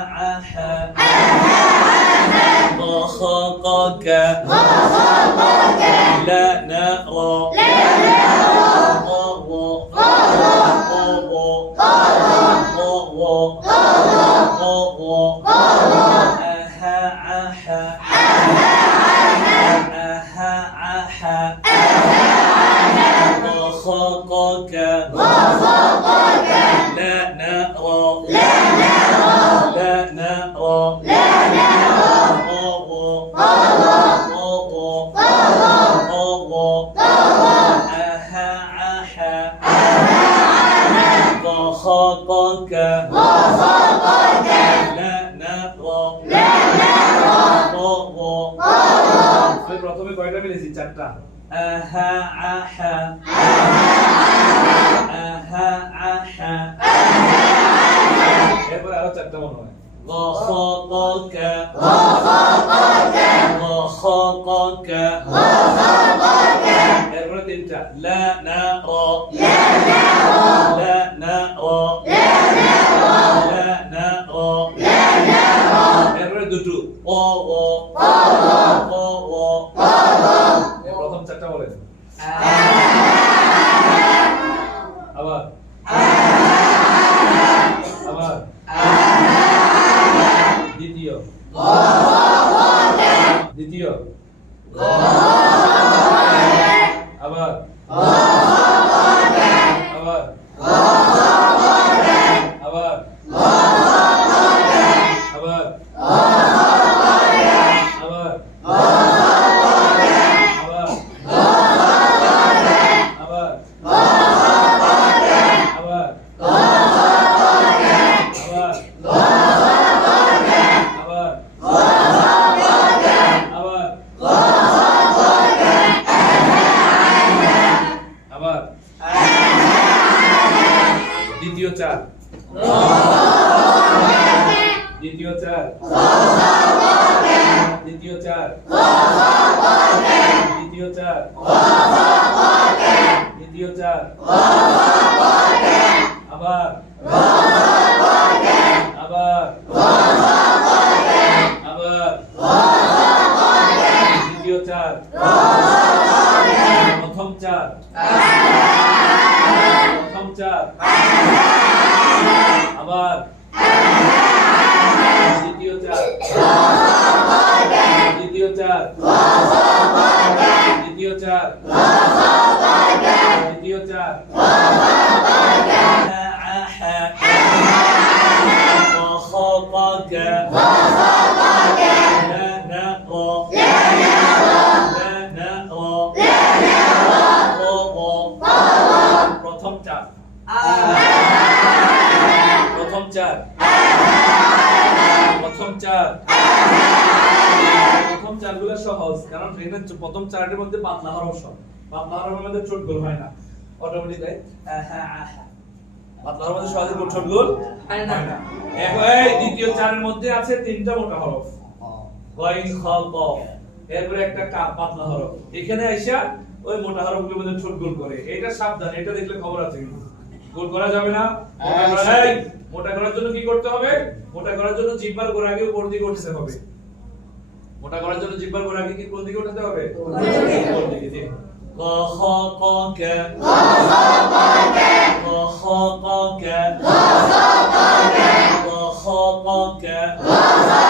عها ما خطك ما خطك لا نرى لا وفقك وفقك لا نرى لا لا نرى. لا نرى. طغى طغى طغى طغى طغى أها أها أها أها وخطك وخطك لا نرى. لا نرى طغى طغى আমি প্রথমে কয়টা মিলেছি চারটা আহা আহা আহা আহা আহা এরপরে আরো চারটা মনে হয় وخطك وخطك وخطك وخطك الرد انت لا نرى لا نرى لا نرى لا نرى لا نرى لا نرى الرد تو و و و و দ্বিতীয়। আবার। আবার। আবার। আবার। আবার। আবার। আবার। দ্বিতীয় চার। দ্বিতীয় চার। আবার। আবার। আবার। দ্বিতীয় চার। প্রথম চার। প্রথম চার। চার। প্রথম চার। প্রথম চার। প্রথম চারগুলো সহজ কারণ চ- প্রথম চারটির মধ্যে পাতলা হরফ সব পাতলা হরফের মধ্যে ছোট গোল হয় না। অটোমেটিক পাতলা হরফের মধ্যে সহজে ছোট গোল হয় না। দ্বিতীয় চারের মধ্যে আছে তিনটা মোটা হরফ। এরপরে একটা পাতলা হরফ। এখানে আইসা ওই মোটা হারমগুলোর মধ্যে ছোট গোল করে। এটা সাবধান এটা দেখলে খবর আছে গোল করা যাবে না। মোটা করার জন্য কি করতে হবে? মোটা করার জন্য জিব্বার আগে উপর দিকে উঠতে হবে। মোটা করার জন্য জিব্বার আগে কি কোন দিকে উঠাতে হবে? উপর দিকে জি। ক খ ক ক ক খ ক ক ক খ ক ক ক খ ক ক ক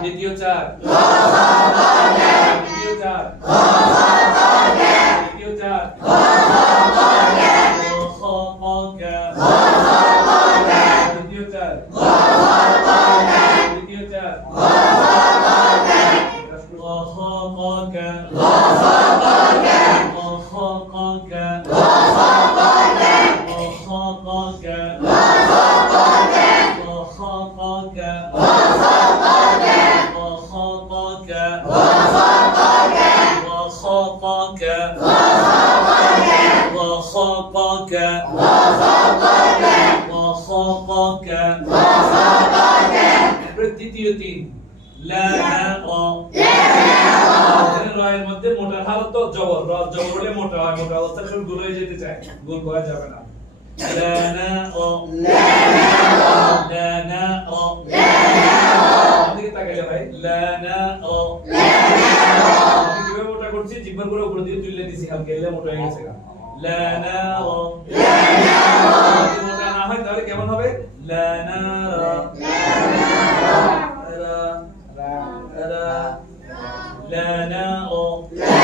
দ্বিতীয় চার। দ্বিতীয় চার। দ্বিতীয় চার। রয়ের মধ্যে মোটার হালত তো জবর র জবর হলে মোটা হয় মোটা অবস্থা শুধু গোল হয়ে যেতে চায় গোল করা যাবে না লা লা লা জিব্বার করে উপর দিকে তুলে দিছি হালকা এলে মোটা হয়ে গেছে লা নারা যদি মোটা না হয় তাহলে কেমন হবে লা রা রা لا نرى لا نرى